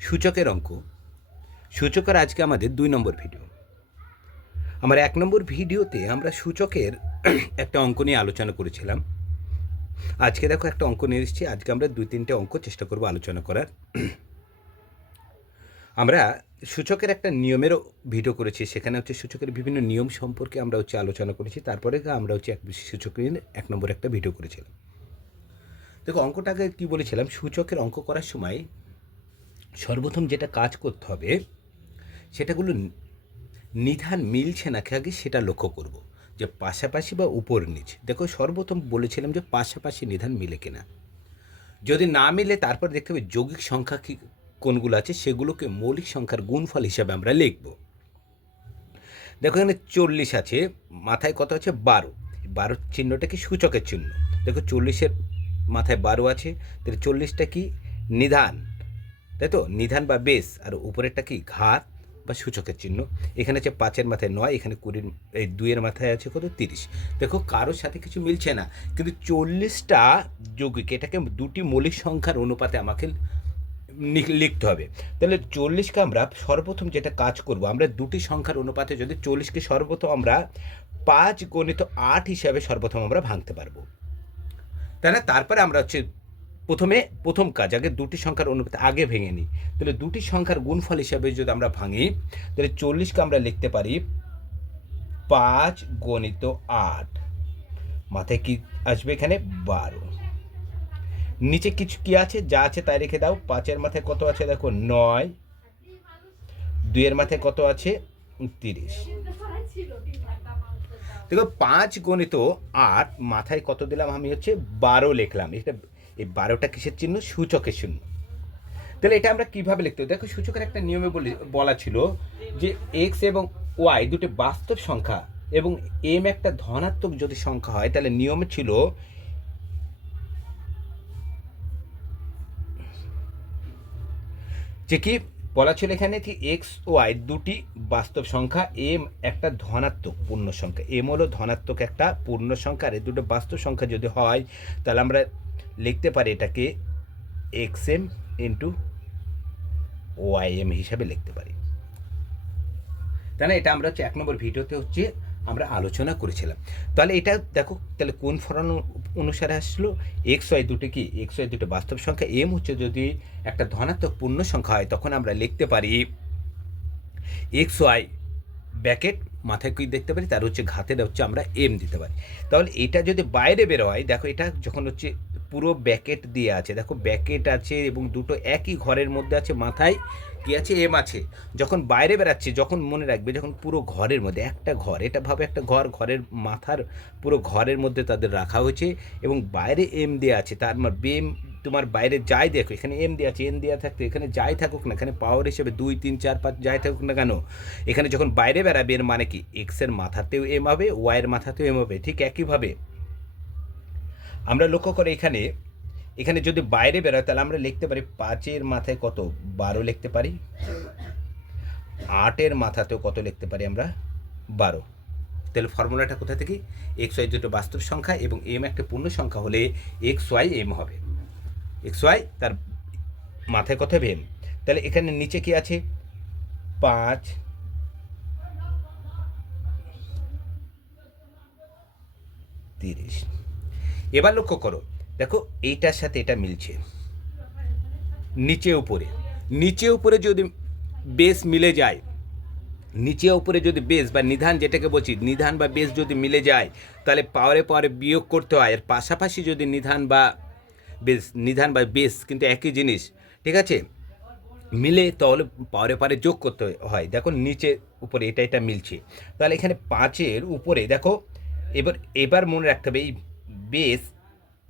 সূচকের অঙ্ক। সূচকের আজকে আমাদের দুই নম্বর ভিডিও আমার এক নম্বর ভিডিওতে আমরা সূচকের একটা অঙ্ক নিয়ে আলোচনা করেছিলাম। আজকে দেখো একটা অঙ্ক নিয়ে এসেছি, আজকে আমরা দুই তিনটে অঙ্ক চেষ্টা করব আলোচনা করার। আমরা সূচকের একটা নিয়মেরও ভিডিও করেছি, সেখানে হচ্ছে সূচকের বিভিন্ন নিয়ম সম্পর্কে আমরা হচ্ছে আলোচনা করেছি, তারপরে আমরা হচ্ছে এক সূচকের এক নম্বর একটা ভিডিও করেছিলাম। দেখো অঙ্কটাকে কি বলেছিলাম? সূচকের অঙ্ক করার সময় সর্বপ্রথম যেটা কাজ করতে হবে, সেটাগুলো নিধান মিলছে না আগে সেটা লক্ষ্য করব। যে পাশাপাশি বা উপর নিচ। দেখো সর্বপ্রথম বলেছিলাম যে পাশাপাশি নিধান মিলে কিনা। যদি না মিলে তারপর দেখতে হবে যৌগিক সংখ্যা কি, কোনগুলো আছে, সেগুলোকে মৌলিক সংখ্যার গুণফল হিসাবে আমরা লিখব। দেখো এখানে চল্লিশ আছে, মাথায় কত আছে? বারো। বারো চিহ্নটা কি সূচকের চিহ্ন? দেখো চল্লিশের মাথায় বারো আছে, তাহলে চল্লিশটা কি? নিধান। তাই তো? নিধান বা বেস আর উপরেরটা কি? ঘাত বা সূচকের চিহ্ন। এখানে আছে পাঁচের মাথায় নয়, এখানে কুড়ির, এই দুইয়ের মাথায় আছে কত? তিরিশ। দেখো, কারোর সাথে কিছু মিলছে না, কিন্তু চল্লিশটা যৌগিক, এটাকে দুটি মৌলিক সংখ্যার অনুপাতে আমাকে লিখতে হবে। তাহলে চল্লিশকে আমরা সর্বপ্রথম যেটা কাজ করব, আমরা দুটি সংখ্যার অনুপাতে যদি চল্লিশকে সর্বপ্রথম আমরা পাঁচ গণিত আট হিসাবে সর্বপ্রথম আমরা ভাঙতে পারব। তাই না তারপরে আমরা হচ্ছে প্রথমে প্রথম কাজ, আগে দুটি সংখ্যার অনুপাতে আগে ভেঙে নিই। তাহলে দুটি সংখ্যার গুণফল হিসাবে যদি আমরা ভাঙি, তাহলে চল্লিশকে আমরা লিখতে পারি পাঁচ গণিত আট। মাথায় কি আসবে এখানে? বারো। নিচে কিছু কি আছে? যা আছে তাই রেখে দাও। পাঁচের মাথায় কত আছে দেখো? নয়। দুইয়ের মাথায় কত আছে? তিরিশ। দেখো, পাঁচ গণিত আট, মাথায় কত দিলাম? আমি হচ্ছে বারো লিখলাম। এটা এই বারোটা কিসের চিহ্ন? সূচকের চিহ্ন। তাহলে এটা আমরা কীভাবে লিখতে দেখো সূচকের একটা নিয়মে বলি, বলা ছিল যে এক্স এবং ওয়াই দুটি বাস্তব সংখ্যা এবং এম একটা ধনাত্মক যদি সংখ্যা হয়, তাহলে নিয়ম ছিল যে কি? বলা ছিল এখানে কি এক্স ওয়াই দুটি বাস্তব সংখ্যা এম একটা ধনাত্মক পূর্ণ সংখ্যা। এম হলো ধনাত্মক একটা পূর্ণ সংখ্যা, আর এই দুটো বাস্তব সংখ্যা যদি হয়, তাহলে আমরা লিখতে পারি এটাকে X M into Y M হিসাবে লিখতে পারি। তাই এটা আমরা হচ্ছে এক নম্বর ভিডিওতে হচ্ছে আমরা আলোচনা করেছিলাম। তাহলে এটা দেখো, তাহলে কোন ফরন অনুসারে আসলো? এক্স ওয়াই দুটো কি? এক্স ওয়াই দুটো বাস্তব সংখ্যা এম হচ্ছে যদি একটা ধনাত্মক পূর্ণ সংখ্যা হয়, তখন আমরা লিখতে পারি এক্স ওয়াই ব্যাকেট মাথায় কি দেখতে পারি? তার হচ্ছে ঘাতের হচ্ছে আমরা এম দিতে পারি। তাহলে এটা যদি বাইরে বের হয়, দেখো এটা যখন হচ্ছে পুরো ব্যাকেট দিয়ে আছে। দেখো ব্যাকেট আছে এবং দুটো একই ঘরের মধ্যে আছে, মাথায় কি আছে? এম আছে। যখন বাইরে বেরাচ্ছে যখন মনে রাখবে যখন পুরো ঘরের মধ্যে, একটা ঘর, এটা ভাবে একটা ঘর, ঘরের মাথার পুরো ঘরের মধ্যে তাদের রাখা হয়েছে এবং বাইরে এম দেওয়া আছে। তার মানে বেম তোমার বাইরে যাই দেখো, এখানে এম দেওয়া আছে এম দেওয়া থাকতে, এখানে যাই থাকুক না, এখানে পাওয়ার হিসেবে দুই, তিন, চার, পাঁচ যাই থাকুক না কেন? এখানে যখন বাইরে বেরাবে এর মানে কি? এক্সের মাথাতেও এম হবে ওয়াইয়ের মাথাতেও এম হবে, ঠিক একইভাবে। আমরা লক্ষ্য করে এখানে এখানে যদি বাইরে বেরোয়, তাহলে আমরা লিখতে পারি পাঁচের মাথায় কত? বারো লিখতে পারি। আটের মাথাতেও কত লিখতে পারি আমরা? বারো। তাহলে ফর্মুলাটা কোথা থেকে? এক্স ওয়াই দুটো বাস্তব সংখ্যা এবং এম একটা পূর্ণ সংখ্যা হলে এক্স ওয়াই এম হবে। এক্স ওয়াই তার মাথায় কত হবে এম তাহলে এখানে নিচে কি আছে? পাঁচ। তিরিশ। এবার লক্ষ্য করো। দেখো, এইটার সাথে এটা মিলছে। নিচে উপরে। নিচে উপরে যদি বেস মিলে যায়, নিচে উপরে যদি বেস বা নিধান যেটাকে বলছি, নিধান বা বেস যদি মিলে যায়, তাহলে পাওয়ারে পাওয়ারে বিয়োগ করতে হয়। এর পাশাপাশি যদি নিধান বা বেস নিধান বা বেস কিন্তু একই জিনিস, ঠিক আছে? মিলে তাহলে পাওয়ারে পারে যোগ করতে হয়। দেখো, নিচে উপরে এটা এটা মিলছে। তাহলে এখানে পাঁচের উপরে, দেখো, এবার এবার মনে রাখতে হবে, এই বেস,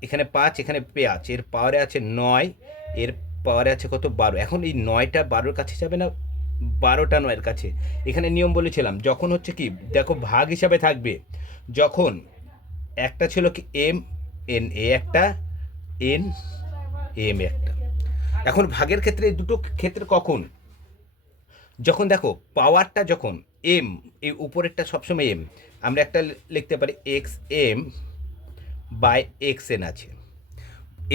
এখানে পাঁচ, এখানে পেঁয়াজ এর পাওয়ারে আছে নয়, এর পাওয়ারে আছে কত? বারো। এখন এই নয়টা বারোর কাছে যাবে না? বারোটা নয়ের কাছে। এখানে নিয়ম বলেছিলাম, যখন হচ্ছে কি, দেখো ভাগ হিসাবে থাকবে, যখন একটা ছিল কি এম, এন, এ একটা, এন, এম একটা। এখন ভাগের ক্ষেত্রে এই দুটো ক্ষেত্রে কখন? যখন দেখো, পাওয়ারটা যখন এম, এই উপরেরটা সবসময় এম, আমরা একটা লিখতে পারি X, M by X N আছে।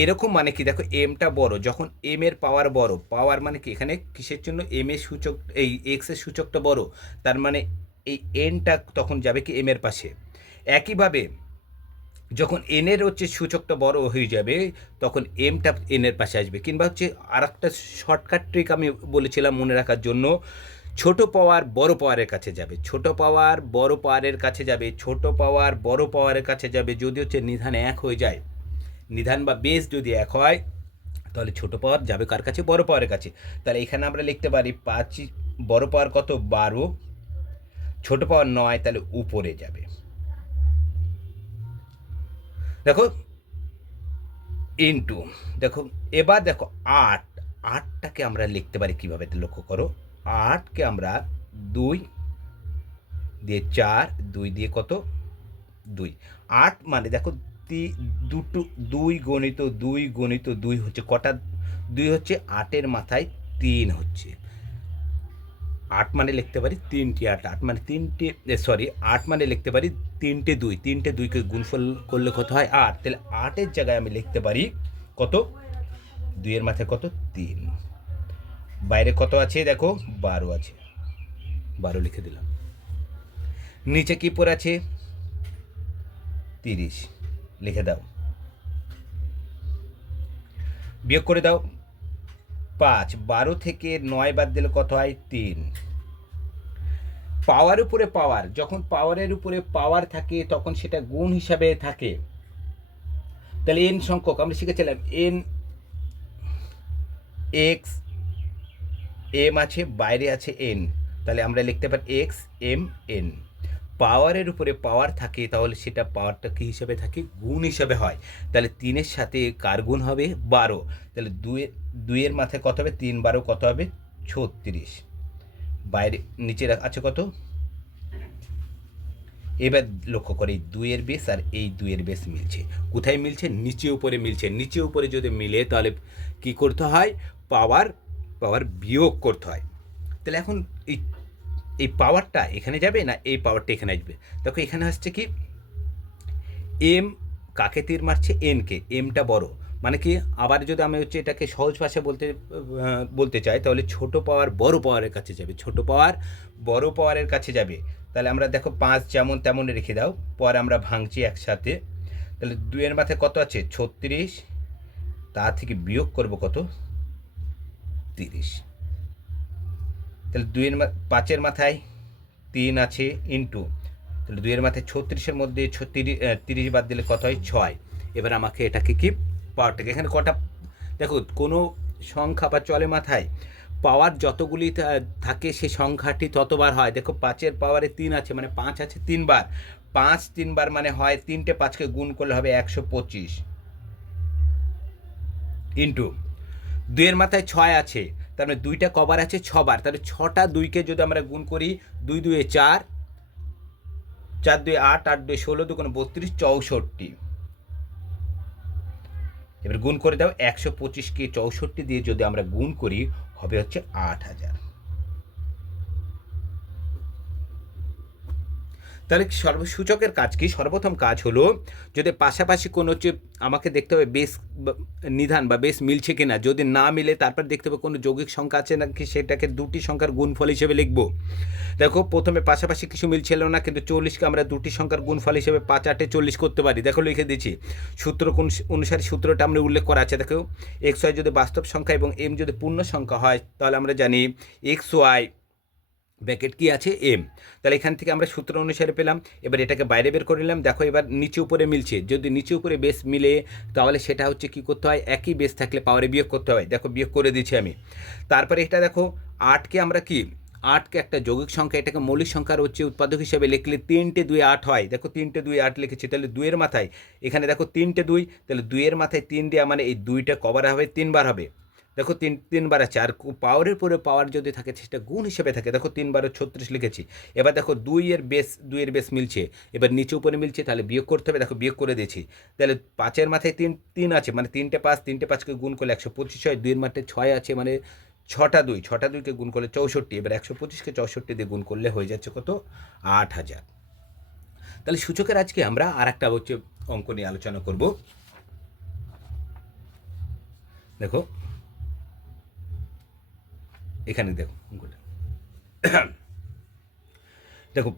এরকম মানে কি? দেখো এমটা বড়, যখন এম এর পাওয়ার বড় পাওয়ার মানে কি? এখানে কিসের জন্য? এম এর সূচক, এই এক্সের সূচকটা বড়, তার মানে এই এনটা তখন যাবে কি? এম এর পাশে। একইভাবে, যখন এনের হচ্ছে সূচকটা বড় হয়ে যাবে, তখন এমটা এনের পাশে আসবে। কিংবা হচ্ছে আর একটা শর্টকাট ট্রিক আমি বলেছিলাম মনে রাখার জন্য ছোট পাওয়ার বড় পাওয়ারের কাছে যাবে। ছোট পাওয়ার বড় পাওয়ারের কাছে যাবে। ছোট পাওয়ার বড় পাওয়ারের কাছে যাবে। যদি হচ্ছে নিধান এক হয়ে যায়, নিধান বা বেস যদি এক হয়, তাহলে ছোট পাওয়ার যাবে কার কাছে? বড় পাওয়ারের কাছে। তাহলে এখানে আমরা লিখতে পারি পাঁচ, বড় পাওয়ার কত? বারো। ছোট পাওয়ার নয়, তাহলে উপরে যাবে। দেখো ইন্টু দেখো, এবার দেখো আট। আটটাকে আমরা লিখতে পারি কীভাবে? লক্ষ্য করো। আটকে আমরা দুই দিয়ে চার, দুই দিয়ে কত? দুই। আট মানে দেখো দুটো, দুই গণিত দুই গণিত, দুই হচ্ছে কটা? দুই হচ্ছে আটের মাথায় তিন হচ্ছে। আট মানে লিখতে পারি তিনটি আট। আট মানে তিনটে সরি আট মানে লিখতে পারি তিনটে দুই। তিনটে দুইকে গুণফল করলে কত হয়? আট। তাহলে আটের জায়গায় আমি লিখতে পারি কত? দুইয়ের মাথায় কত? তিন। বাইরে কত আছে দেখো? বারো আছে। বারো লিখে দিলাম। নিচে কি পড়ে আছে? তিরিশ। লিখে দাও। বিয়োগ করে দাও। পাঁচ। বারো থেকে নয় বাদ দিলে কত হয়? তিন। পাওয়ার উপরে পাওয়ার। যখন পাওয়ারের উপরে পাওয়ার থাকে, তখন সেটা গুণ হিসাবে থাকে। তাহলে এন সংখ্যক, আমরা শিখেছিলাম এন এক্স এম আছে, বাইরে আছে এন তাহলে আমরা লিখতে পারি এক্স এম এন পাওয়ারের উপরে পাওয়ার থাকে, তাহলে সেটা পাওয়ারটা কী হিসাবে থাকে? গুণ হিসাবে হয়। তাহলে তিনের সাথে কার গুণ হবে? বারো। তাহলে দুয়ে দুইয়ের মাথায় কত হবে? তিন বারো কত হবে? ছত্রিশ। বাইরে, নিচে আছে কত? এবার লক্ষ্য করে, দুইয়ের বেস আর এই দুইয়ের বেস মিলছে। কোথায় মিলছে? নিচে উপরে মিলছে। নিচে উপরে যদি মিলে, তাহলে কি করতে হয়? পাওয়ার পাওয়ার বিয়োগ করতে হয়। তাহলে এখন এই এই পাওয়ারটা এখানে যাবে না এই পাওয়ারটা এখানে আসবে? দেখো এখানে হচ্ছে কি? এম কাকে তীর মারছে? এনকে এমটা বড়। মানে কি? আবার যদি আমি হচ্ছে এটাকে সহজ ভাষায় বলতে বলতে চাই, তাহলে ছোট পাওয়ার বড় পাওয়ারের কাছে যাবে। ছোট পাওয়ার বড় পাওয়ারের কাছে যাবে। তাহলে আমরা দেখো পাঁচ যেমন তেমন রেখে দাও। পরে আমরা ভাঙছি একসাথে। তাহলে দুইয়ের মাথায় কত আছে? ছত্রিশ। তা থেকে বিয়োগ করব কত? তিরিশ। তাহলে দুইয়ের পাঁচের মাথায় তিন আছে ইন্টু তাহলে দুইয়ের মাথায় ছত্রিশের মধ্যে তিরিশ বাদ দিলে কত হয়? ছয়। এবার আমাকে এটাকে কি পাওয়ারটাকে এখানে কটা দেখো, কোনো সংখ্যা বা চলে মাথায় পাওয়ার যতগুলি থাকে সে সংখ্যাটি ততবার হয়। দেখো, পাঁচের পাওয়ারে তিন আছে মানে পাঁচ আছে তিনবার। পাঁচ তিনবার মানে হয় তিনটে পাঁচকে গুণ করলে হবে একশো পঁচিশ। ইন্টু দুইয়ের মাথায় ছয় আছে, তার মানে দুইটা কবার আছে ছবার, তাহলে ছটা দুইকে যদি আমরা গুণ করি, দুই দুয়ে চার চার দুই আট আট দুই ষোলো দু কোনো বত্রিশ, চৌষট্টি। এবার গুণ করে দাও, একশো পঁচিশকে চৌষট্টি দিয়ে যদি আমরা গুণ করি, হবে হচ্ছে আট হাজার। তাহলে সর্বসূচকের কাজ কি? সর্বপ্রথম কাজ হলো যদি পাশাপাশি কোনো হচ্ছে আমাকে দেখতে হবে বেস বা- নিধান বা বেস মিলছে কিনা। যদি না মিলে তারপর দেখতে হবে কোনো যৌগিক সংখ্যা আছে নাকি সেটাকে দুটি সংখ্যার গুণফল হিসেবে লিখব। দেখো, প্রথমে পাশাপাশি কিছু মিলছিল না কিন্তু চল্লিশকে আমরা দুটি সংখ্যার গুণফল হিসেবে পাঁচ, আটে চল্লিশ করতে পারি। দেখো, লিখে দিচ্ছি। সূত্র কোন অনুসারে সূত্রটা আমরা উল্লেখ করা আছে। দেখো এক্স ওয়াই যদি বাস্তব সংখ্যা এবং এম যদি পূর্ণ সংখ্যা হয়, তাহলে আমরা জানি এক্স ওয়াই ব্যাকেট কি আছে? এম তাহলে এখান থেকে আমরা সূত্র অনুসারে পেলাম। এবার এটাকে বাইরে বের করে নিলাম। দেখো এবার নিচে উপরে মিলছে। যদি নিচে উপরে বেস মিলে, তাহলে সেটা হচ্ছে কি করতে হয়? একই বেস থাকলে পাওয়ারে বিয়োগ করতে হয়। দেখো বিয়োগ করে দিচ্ছি আমি। তারপরে এটা দেখো আটকে আমরা কি? আটকে একটা যৌগিক সংখ্যা, এটাকে মৌলিক সংখ্যার হচ্ছে উৎপাদক হিসেবে লিখলে তিনটে দুই আট হয়। দেখো তিনটে দুই আট লিখেছি, তাহলে দুইয়ের মাথায়। এখানে দেখো তিনটে দুই, তাহলে দুইয়ের মাথায় তিন দেওয়া মানে এই দুইটা কবার হবে, তিনবার হবে। দেখো, তিন, তিনবার আছে আর কু- পাওয়ারের পরে পাওয়ার যদি থাকে, সেটা গুণ হিসেবে থাকে। দেখো তিনবারও ছত্রিশ লিখেছি। এবার দেখো, দুইয়ের বেস দুইয়ের বেস মিলছে। এবার নিচে উপরে মিলছে, তাহলে বিয়োগ করতে হবে। দেখো, বিয়োগ করে দিয়েছি। তাহলে পাঁচের মাথায় তিন তিন আছে মানে তিনটে পাঁচ, তিনটে পাঁচকে গুণ করলে একশো পঁচিশ হয়। দুইয়ের মাঠে ছয় আছে মানে ছটা দুই, ছটা দুইকে গুণ করলে চৌষট্টি। এবার একশো পঁচিশকে চৌষট্টি দিয়ে গুণ করলে হয়ে যাচ্ছে কত? আট হাজার। তাহলে সূচকের আজকে আমরা আর একটা হচ্ছে অঙ্ক নিয়ে আলোচনা করব। দেখো এখানে দেখো দেখো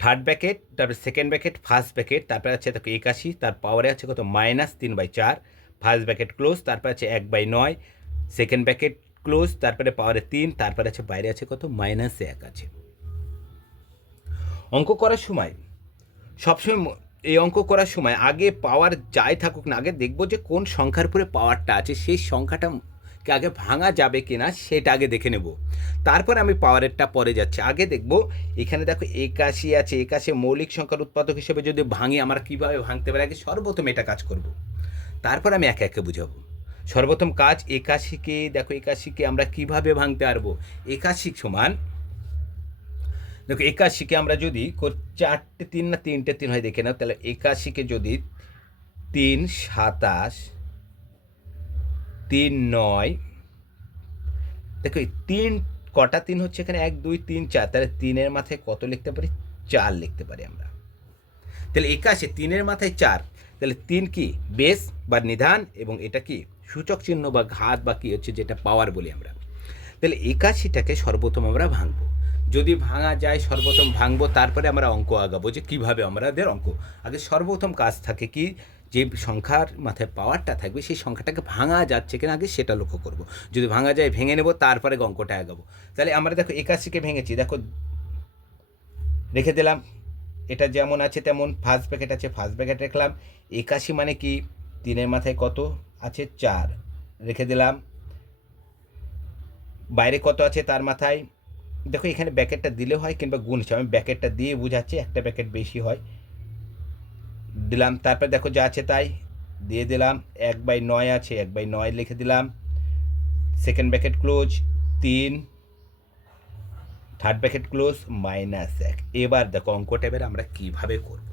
থার্ড ব্যাকেট তারপরে সেকেন্ড ব্যাকেট ফার্স্ট ব্যাকেট তারপরে আছে দেখো একাশি, তার পাওয়ারে আছে কত? মাইনাস তিন বাই চার। ফার্স্ট ব্যাকেট ক্লোজ তারপরে আছে এক বাই নয়। সেকেন্ড ব্যাকেট ক্লোজ তারপরে পাওয়ারে তিন, তারপরে আছে বাইরে আছে কত? মাইনাস এক আছে। অঙ্ক করার সময়, সবসময় এই অঙ্ক করার সময় আগে পাওয়ার যাই থাকুক না, আগে দেখব যে কোন সংখ্যার উপরে পাওয়ারটা আছে, সেই সংখ্যাটা আগে ভাঙা যাবে কিনা সেটা আগে দেখে নেব। তারপর আমি পাওয়ারেরটা পরে যাচ্ছি। আগে দেখব, এখানে দেখো একাশি আছে, একাশি মৌলিক সংখ্যার উৎপাদক হিসেবে যদি ভাঙি, আমরা কীভাবে ভাঙতে পারি? আগে সর্বপ্রথম এটা কাজ করব। তারপর আমি একে একে বুঝাবো। সর্বপ্রথম কাজ একাশিকে, দেখো একাশিকে আমরা কীভাবে ভাঙতে পারব? একাশি সমান, দেখো একাশিকে আমরা যদি চারটে তিন না তিনটে তিন হয় দেখে নাও, তাহলে একাশিকে যদি তিন সাতাশ তিন নয়। দেখো তিন, কটা তিন হচ্ছে এখানে? এক, দুই, তিন, চার। তাহলে তিনের মাথায় কত লিখতে পারি? চার লিখতে পারি আমরা। তাহলে একাশি, তিনের মাথায় চার। তাহলে তিন কি? বেস বা নিধান? এবং এটা কি? সূচক চিহ্ন বা ঘাত বা কি হচ্ছে যেটা পাওয়ার বলি আমরা। তাহলে একাশিটাকে সর্বপ্রথম আমরা ভাঙবো। যদি ভাঙা যায়, সর্বপ্রথম ভাঙবো, তারপরে আমরা অঙ্ক আগাবো যে কীভাবে আমাদের অঙ্ক। আগে সর্বপ্রথম কাজ থাকে কি? যে সংখ্যার মাথায় পাওয়ারটা থাকবে, সেই সংখ্যাটাকে ভাঙা যাচ্ছে কিনা আগে সেটা লক্ষ্য করব। যদি ভাঙা যায়, ভেঙে নেব, তারপরে অঙ্কটা আগাবো। তাহলে আমরা দেখো একাশিকে ভেঙেছি। দেখো, রেখে দিলাম। এটা যেমন আছে তেমন ফার্স্ট প্যাকেট আছে ফার্স্ট প্যাকেট রাখলাম। একাশি মানে কি? তিনের মাথায় কত? আছে চার। রেখে দিলাম। বাইরে কত আছে তার মাথায়? দেখো এখানে ব্যাকেটটা দিলে হয় কিংবা গুণ আমি ব্যাকেটটা দিয়ে বোঝাচ্ছি, একটা ব্যাকেট বেশি হয়। দিলাম, তারপর দেখো যা আছে তাই। দিয়ে দিলাম, এক বাই নয় আছে, এক বাই নয় লিখে দিলাম। সেকেন্ড ব্যাকেট ক্লোজ তিন। থার্ড ব্যাকেট ক্লোজ মাইনাস এক। এবার দেখো অঙ্কটা এবার আমরা কীভাবে করব?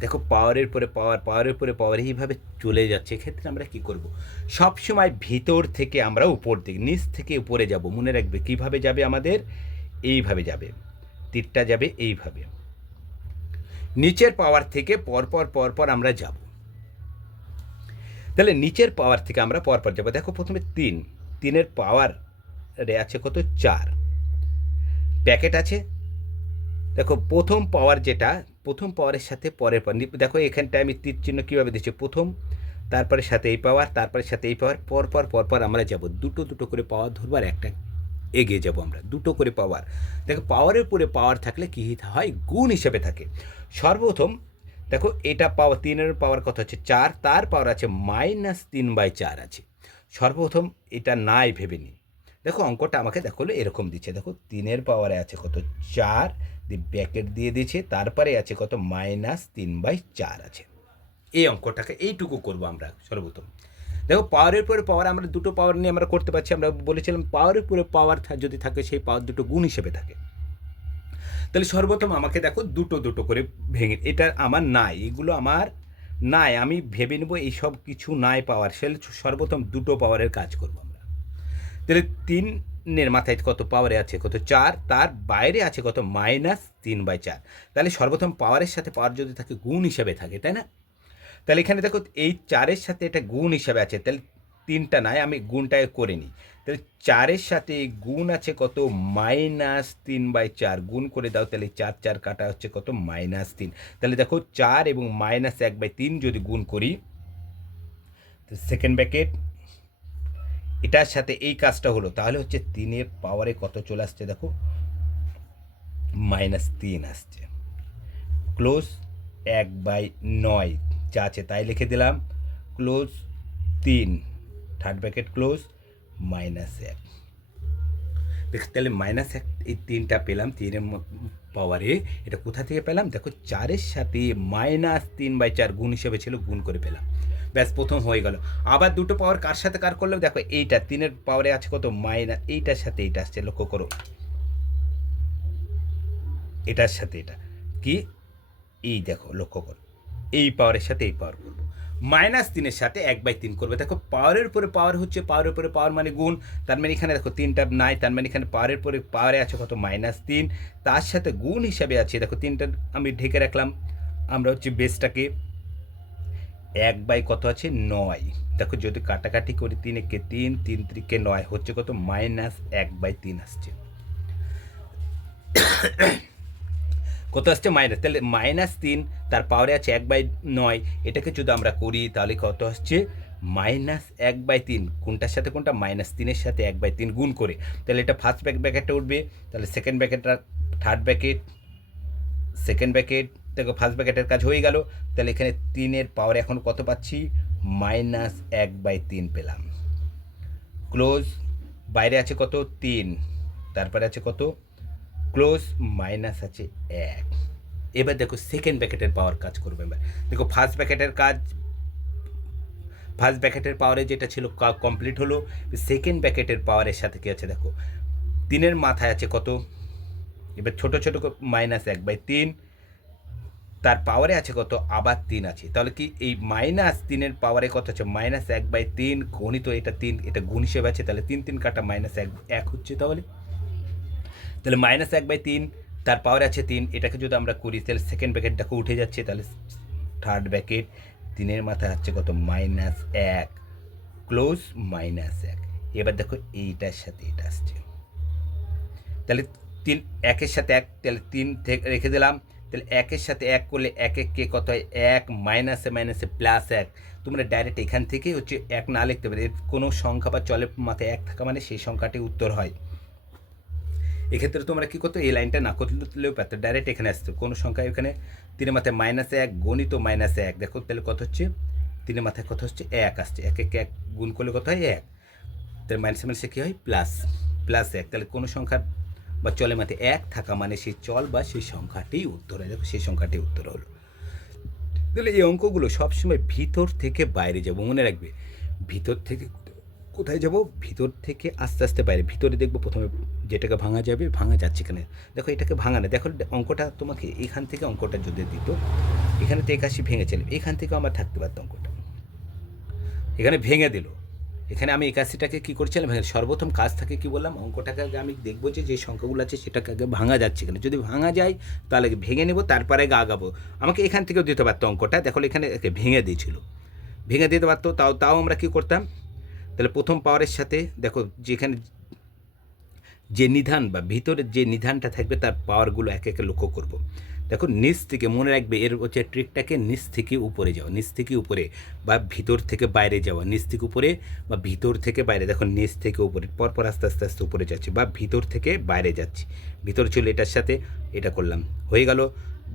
দেখো পাওয়ারের পরে পাওয়ার পাওয়ারের পরে পাওয়ার এইভাবে চলে যাচ্ছে, এক্ষেত্রে আমরা কি করব? সব সময় ভিতর থেকে আমরা উপর দিকে, নিচ থেকে উপরে যাব। মনে রাখবে, কীভাবে যাবে আমাদের? এইভাবে যাবে। তীরটা যাবে এইভাবে। নিচের পাওয়ার থেকে পরপর পরপর আমরা যাব। তাহলে নিচের পাওয়ার থেকে আমরা পরপর যাব। দেখো প্রথমে তিন। তিনের পাওয়ার রে আছে কত? চার। প্যাকেট আছে। দেখো প্রথম পাওয়ার যেটা, প্রথম পাওয়ারের সাথে পরের নি- দেখো এখানটায় আমি তীর চিহ্ন কীভাবে দিচ্ছি? প্রথম তারপরে সাথে এই পাওয়ার তারপরে সাথে এই পাওয়ার পরপর পরপর আমরা যাব। দুটো দুটো করে পাওয়ার ধরবার একটা। এগিয়ে যাব আমরা। দুটো করে পাওয়ার দেখো পাওয়ারের পরে পাওয়ার থাকলে কী হয়? গুণ হিসেবে থাকে। সর্বপ্রথম, দেখো, এটা পাওয়ার তিনের পাওয়ার কথা হচ্ছে চার। তার পাওয়ার আছে মাইনাস তিন বাই চার আছে। সর্বপ্রথম, এটা নাই ভেবে নিই। দেখো, অঙ্কটা আমাকে দেখো, এরকম দিচ্ছে। দেখো, তিনের পাওয়ারে আছে কত? চার। দিয়ে ব্যাকেট দিয়ে দিয়েছে। তারপরে আছে কত? মাইনাস তিন বাই চার আছে। এই অঙ্কটাকে এইটুকু করব আমরা সর্বপ্রথম। দেখো পাওয়ারের পরে পাওয়ার আমরা দুটো পাওয়ার নিয়ে আমরা করতে পারছি। আমরা বলেছিলাম পাওয়ারের পরে পাওয়ার যদি থাকে, সেই পাওয়ার দুটো গুণ হিসেবে থাকে। তাহলে সর্বপ্রথম আমাকে দেখো দুটো দুটো করে ভেঙে এটা আমার নাই, এগুলো আমার নাই, আমি ভেবে নেব এইসব কিছু নাই পাওয়ার সে সর্বপ্রথম দুটো পাওয়ারের কাজ করব আমরা। তাহলে তিনের মাথায় কত পাওয়ারে আছে? কত চার? তার বাইরে আছে কত মাইনাস তিন বাই চার। তাহলে সর্বপ্রথম পাওয়ারের সাথে পাওয়ার যদি থাকে, গুণ হিসাবে থাকে, তাই না? তাহলে এখানে দেখো এই চারের সাথে এটা গুণ হিসাবে আছে, তাহলে তিনটা নাই, আমি গুণটাকে করে নিই। তাহলে চারের সাথে গুণ আছে কত? মাইনাস তিন বাই চার, গুণ করে দাও, তাহলে চার চার কাটা হচ্ছে কত? মাইনাস তিন। তাহলে দেখো চার এবং মাইনাস এক বাই তিন যদি গুণ করি, তো সেকেন্ড ব্যাকেট এটার সাথে এই কাজটা হলো, তাহলে হচ্ছে তিনের পাওয়ারে কত চলে আসছে দেখো? মাইনাস তিন আসছে। ক্লোজ, এক বাই নয়। যা আছে তাই লিখে দিলাম। ক্লোজ তিন। থার্ড ব্র্যাকেট ক্লোজ মাইনাস এক। দেখ তাহলে মাইনাস এক এই তিনটা পেলাম, তিনের পাওয়ারে এটা কোথা থেকে পেলাম? দেখো চারের সাথে মাইনাস তিন বাই চার গুণ হিসেবে ছিল, গুণ করে পেলাম। ব্যাস, প্রথম হয়ে গেল। আবার দুটো পাওয়ার কার সাথে কার করলেও দেখো এইটা, তিনের পাওয়ারে আছে কত? মাইনাস এইটার সাথে এইটা আসছে, লক্ষ্য করো। এটার সাথে এটা। কি? এই দেখো, লক্ষ্য করো। এই পাওয়ারের সাথে এই পাওয়ার করব। মাইনাস তিনের সাথে এক বাই তিন করবে। দেখো পাওয়ারের উপরে পাওয়ার হচ্ছে পাওয়ারের উপরে পাওয়ার মানে গুণ। তার মানে এখানে দেখো তিনটা নাই, তার মানে এখানে পাওয়ারের পরে পাওয়ারে আছে কত? মাইনাস তিন। তার সাথে গুণ হিসাবে আছে, দেখো তিনটা আমি ঢেকে রাখলাম। আমরা হচ্ছে বেসটাকে এক বাই কত আছে? নয়। দেখো যদি কাটাকাটি করি তিন একে তিন তিন ত্রিকে নয়, হচ্ছে কত? মাইনাস এক বাই তিন আসছে। কত আসছে? মাইনাস। তাহলে মাইনাস তিন, তার পাওয়ারে আছে এক বাই নয়। এটাকে যদি আমরা করি, তাহলে কত আসছে? মাইনাস এক বাই তিন। কোনটার সাথে কোনটা? মাইনাস তিনের সাথে এক বাই তিন গুণ করে। তাহলে এটা ফার্স্ট ব্যাক ব্যাকেটটা উঠবে। তাহলে সেকেন্ড ব্যাকেটটা থার্ড ব্যাকেট সেকেন্ড ব্যাকেট দেখো ফার্স্ট ব্যাকেটের কাজ হয়ে গেল। তাহলে এখানে তিনের পাওয়ার এখন কত পাচ্ছি? মাইনাস এক বাই তিন পেলাম। ক্লোজ বাইরে আছে কত? তিন। তারপরে আছে কত? ক্লোজ মাইনাস আছে এক। এবার দেখো সেকেন্ড ব্যাকেটের পাওয়ার কাজ করবে এবার। দেখো ফার্স্ট ব্যাকেটের কাজ ফার্স্ট ব্যাকেটের পাওয়ারে যেটা ছিল কমপ্লিট হলো সেকেন্ড ব্যাকেটের পাওয়ারের সাথে কী আছে দেখো, তিনের মাথায় আছে কত? এবার ছোট ছোট মাইনাস এক বাই তিন, তার পাওয়ারে আছে কত? আবার তিন আছে। তাহলে কি এই মাইনাস তিনের পাওয়ারে কত আছে? মাইনাস এক বাই তিন, গণিত এটা তিন, এটা গুণ হিসেবে আছে, তাহলে তিন তিন কাটা মাইনাস এক এক হচ্ছে তাহলে? তাহলে মাইনাস এক বাই তিন, তার পাওয়ার আছে তিন, এটাকে যদি আমরা করি, তাহলে সেকেন্ড ব্যাকেটটাকে উঠে যাচ্ছে, তাহলে থার্ড ব্যাকেট তিনের মাথায় হচ্ছে কত? মাইনাস এক ক্লোজ মাইনাস এক। এবার দেখো এইটার সাথে এটা আসছে। তাহলে তিন, একের সাথে এক, তাহলে তিন থেকে রেখে দিলাম। তাহলে একের সাথে এক করলে এক এক কে কত হয়? এক মাইনাসে মাইনাসে প্লাস এক। তোমরা ডাইরেক্ট এখান থেকেই হচ্ছে এক না লিখতে পারে। কোনো সংখ্যা বা চলে মাথায় এক থাকা মানে সেই সংখ্যাটি উত্তর হয়। এক্ষেত্রে তোমরা কী করতো, এই লাইনটা না করলেও পারতো ডাইরেক্ট এখানে আসতো কোনো সংখ্যা এখানে তিনের মাথায় মাইনাসে এক, গণিত মাইনাসে এক। দেখো তাহলে কত হচ্ছে? তিনের মাথায় কত হচ্ছে? এক আসছে। এক এক এক গুণ করলে কত হয়? এক। তাহলে মাইনাসে মাইনাসে কী হয়? প্লাস প্লাস এক। তাহলে কোনো সংখ্যার বা চলে মাথায় এক থাকা মানে সেই চল বা সেই সংখ্যাটি উত্তর হয় দেখো সেই সংখ্যাটি উত্তর হলো। তাহলে এই অঙ্কগুলো সবসময় ভিতর থেকে বাইরে যাব। মনে রাখবে, ভিতর থেকে কোথায় যাব? ভিতর থেকে আস্তে আস্তে বাইরে। ভিতরে দেখব প্রথমে যেটাকে ভাঙা যাবে, ভাঙা যাচ্ছে এখানে দেখো এটাকে ভাঙা না। দেখো অঙ্কটা তোমাকে এখান থেকে অঙ্কটা যদি দিত, এখানে তো একাশি ভেঙে চলে এখান থেকে আমার থাকতে পারতো অঙ্কটা। এখানে ভেঙে দিল। এখানে আমি একাশিটাকে কী করছিলাম? সর্বপ্রথম কাজ থাকে কি বললাম? অঙ্কটাকে আগে আমি দেখব যে যে সংখ্যাগুলো আছে সেটাকে আগে ভাঙা যাচ্ছে কিনা। যদি ভাঙা যায়, তাহলে ভেঙে নেব, তারপরে আগে আগাবো। আমাকে এখান থেকেও দিতে পারতো অঙ্কটা। দেখো এখানে ভেঙে দিয়েছিল। ভেঙে দিতে পারতো, তাও তাও আমরা কী করতাম? তাহলে প্রথম পাওয়ারের সাথে দেখো যেখানে যে নিধান বা ভিতরের যে নিধানটা থাকবে তার পাওয়ারগুলো একে একে লক্ষ্য করব। দেখো নিচ থেকে মনে রাখবে এর হচ্ছে ট্রিকটাকে নিচ থেকে উপরে যাওয়া, নিচ থেকে উপরে বা ভিতর থেকে বাইরে যাওয়া, নিচ থেকে উপরে বা ভিতর থেকে বাইরে, দেখো নিচ থেকে উপরে, পরপর আস্তে আস্তে আস্তে উপরে যাচ্ছে বা ভিতর থেকে বাইরে যাচ্ছে ভিতর ছিল এটার সাথে এটা করলাম, হয়ে গেল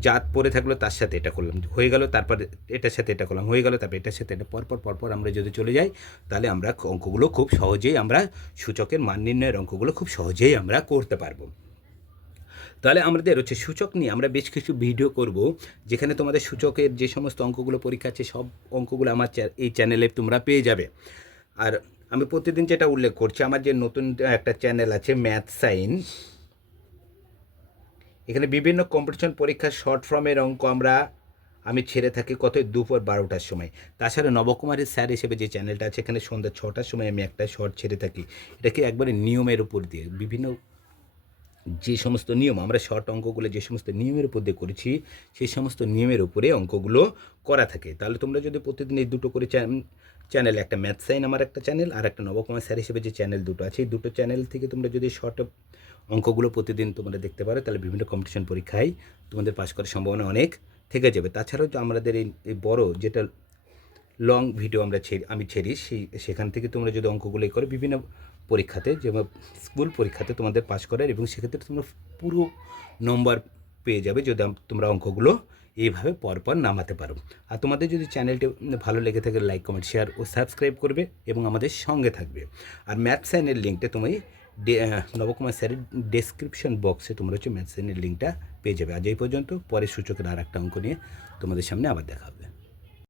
জাত পরে থাকল, তার সাথে এটা করলাম। হয়ে গেল, তারপর এটার সাথে এটা করলাম। হয়ে গেল, তারপর এটার সাথে এটা পরপর পরপর আমরা যদি চলে যাই, তাহলে আমরা অঙ্কগুলো খুব সহজেই আমরা সূচকের মান নির্ণয়ের অঙ্কগুলো খুব সহজেই আমরা করতে পারব। তাহলে আমাদের হচ্ছে সূচক নিয়ে আমরা বেশ কিছু ভিডিও করব, যেখানে তোমাদের সূচকের যে সমস্ত অঙ্কগুলো পরীক্ষা আছে, সব অঙ্কগুলো আমার এই চ্যানেলে তোমরা পেয়ে যাবে। আর আমি প্রতিদিন যেটা উল্লেখ করছি, আমার যে নতুন একটা চ্যানেল আছে ম্যাথ সাইন এখানে বিভিন্ন কম্পিটিশন পরীক্ষার শর্ট ফর্মের অঙ্ক আমরা, আমি ছেড়ে থাকি কত দুপুর বারোটার সময়। তাছাড়া নবকুমারের স্যার হিসেবে যে চ্যানেলটা আছে, এখানে সন্ধ্যা ছটার সময় আমি একটা শর্ট ছেড়ে থাকি। এটাকে একবারে নিয়মের উপর দিয়ে, বিভিন্ন যে সমস্ত নিয়ম, আমরা শর্ট অঙ্কগুলো যে সমস্ত নিয়মের উপর দিয়ে করেছি, সেই সমস্ত নিয়মের উপরে অঙ্কগুলো করা থাকে। তাহলে তোমরা যদি প্রতিদিন এই দুটো করে চ্যানেল একটা ম্যাথ সাইন আমার একটা চ্যানেল আর একটা নবকুমার স্যার হিসেবে যে চ্যানেল দুটো আছে, এই দুটো চ্যানেল থেকে তোমরা যদি শর্ট অঙ্কগুলো প্রতিদিন তোমরা দেখতে পারো, তাহলে বিভিন্ন কম্পিটিশন পরীক্ষায় তোমাদের পাশ করার সম্ভাবনা অনেক থেকে যাবে। তাছাড়াও আমাদের এই এই বড়ো যেটা লং ভিডিও আমরা ছেড়ে আমি ছেড়ি, সেই, সেখান থেকে তোমরা যদি অঙ্কগুলো করো, বিভিন্ন পরীক্ষাতে, যেমন স্কুল পরীক্ষাতে তোমাদের পাশ করার এবং সেক্ষেত্রে তোমরা পুরো নম্বর পেয়ে যাবে যদি তোমরা অঙ্কগুলো এইভাবে পরপর নামাতে পারো। আর তোমাদের যদি চ্যানেলটি ভালো লেগে থাকে লাইক কমেন্ট শেয়ার ও সাবস্ক্রাইব করবে এবং আমাদের সঙ্গে থাকবে। আর ম্যাথ সাইনের লিঙ্কটা তুমি নবকুমার স্যারের ডেসক্রিপশন বক্সে তোমরা হচ্ছে মেডিসিনের লিঙ্কটা পেয়ে যাবে। আজ এই পর্যন্ত পরে সূচকের আর একটা অঙ্ক নিয়ে তোমাদের সামনে আবার দেখা হবে।